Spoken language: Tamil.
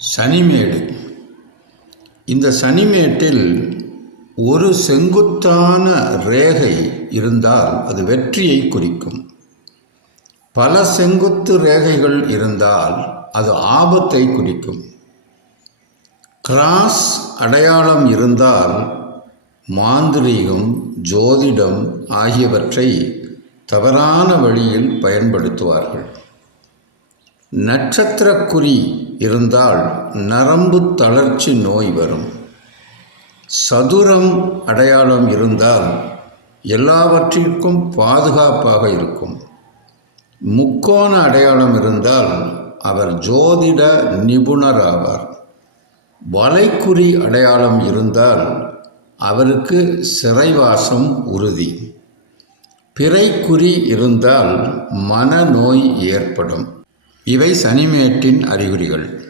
சனிமேடு. இந்த சனிமேட்டில் ஒரு செங்குத்தான ரேகை இருந்தால் அது வெற்றியை குறிக்கும். பல செங்குத்து ரேகைகள் இருந்தால் அது ஆபத்தை குறிக்கும். கிராஸ் அடையாளம் இருந்தால் மாந்திரீகம் ஜோதிடம் ஆகியவற்றை தவறான வழியில் பயன்படுத்துவார்கள். நட்சத்திரக்குறி இருந்தால் நரம்பு தளர்ச்சி நோய் வரும். சதுரம் அடையாளம் இருந்தால் எல்லாவற்றிற்கும் பாதுகாப்பாக இருக்கும். முக்கோண அடையாளம் இருந்தால் அவர் ஜோதிட நிபுணர் ஆவார் வலைக்குறி அடையாளம் இருந்தால் அவருக்கு சிறைவாசம் உறுதி. பிறைக்குறி இருந்தால் மனநோய் ஏற்படும். இவை சனிமேட்டின் அறிகுறிகள்.